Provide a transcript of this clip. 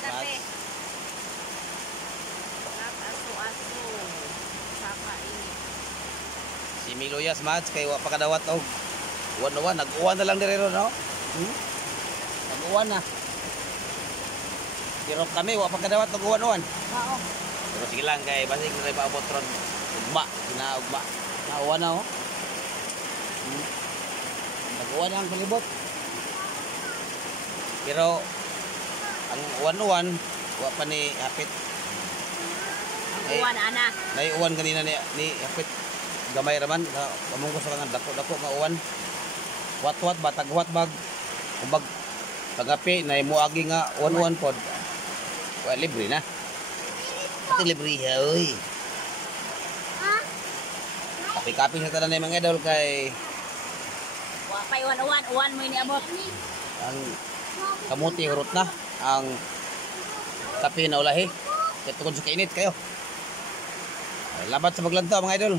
kape. Mads. Aso-aso. Saka init. Si Miluyas Mads kay wa pa kadawat og uwan-uwan, nag-uwan na lang dire ron, no? Nag-uwan na. Pero kami wa pa kadawat og uwan-uwan. Oo. Pero sige lang kay basig na paabot ron. Ugma, kinaugma. Nauwan na oh. Nag-uwan ang palibot. Pero ang uwan-uwan wa pa ni hapit. Uwan, ana. Naiuwan kanina ni hapit. Gamay raman kamungko sa kanang dako-dako nga uwan. Wat-wat ba tagwat bag ubag tagapi na imuagi nga uwan-uwan pod. Wa libre na. Ito libre ha oy. Kapi-kapi sa tanan mga idol kay Wa pa uwan-uwan. Uwan mo iniabot. ang kamuti hurot na ang kape na ulahi. Kaya tukod sa kainit kayo. Labat sa paglanto mga idol.